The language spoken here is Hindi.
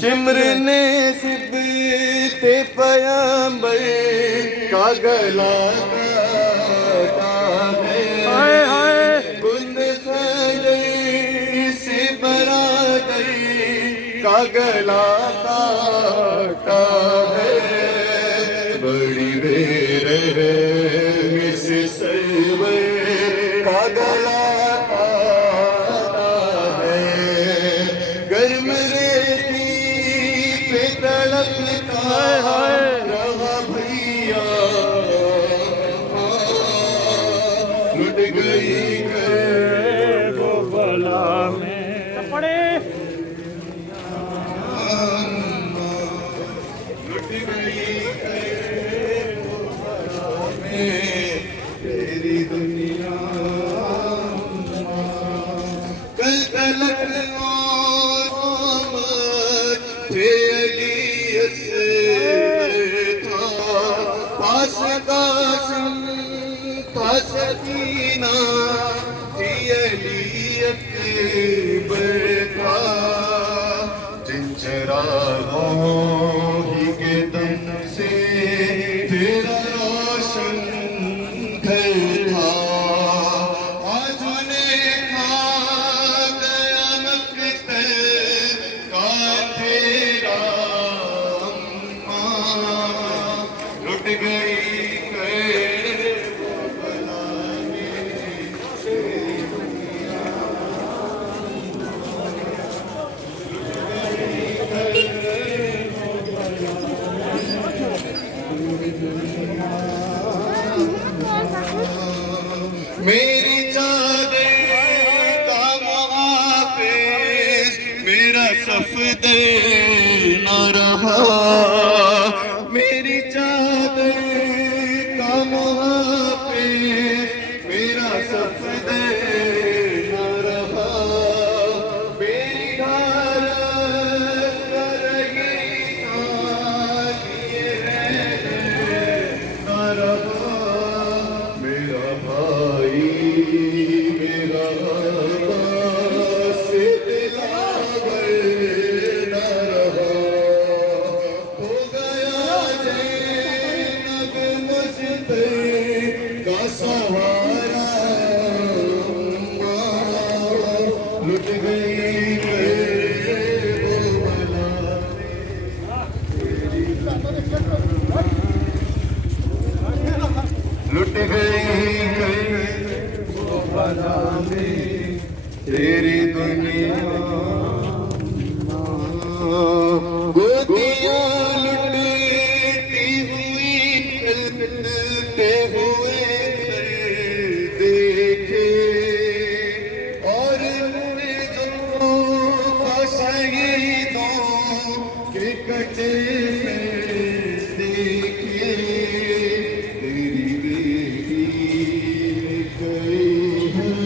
सिमरने सिब ते पयंबर का गला काटा है गुंद सजई से बरादर का गला काटा है बड़ी देर है इस सरवर का गला काटा है गर्म रेती पे तड़पता रहा भैया लुट गई वो बला में पड़े लुट गई वो बला में तेरी दुनिया कल तलक थे अलियत था पास कासम पास दीना थी अलियत बरथा चिंचरागों ही के दम से तेरा रोशन घर था आज उन्हें खा गया मकतल का तेरा अम्मा लुट गई वो बला मेरी चादर का मुहाफिज मेरा सफदर न रहा मेरी चादर का मुहाफिज मेरा सफदर न रहा मेरी धारत कर रही साथी न रहा मेरा भाई मेरा से दिलावर न रहा हो गया जैनब मुझ का सहारा लुट गई वो बला लुट गई वो बला में तेरी दुनिया गोदियां लुटती हुई चलते हुए देखे और जो शहीदों के कटे में देखे तेरी बेटी गई है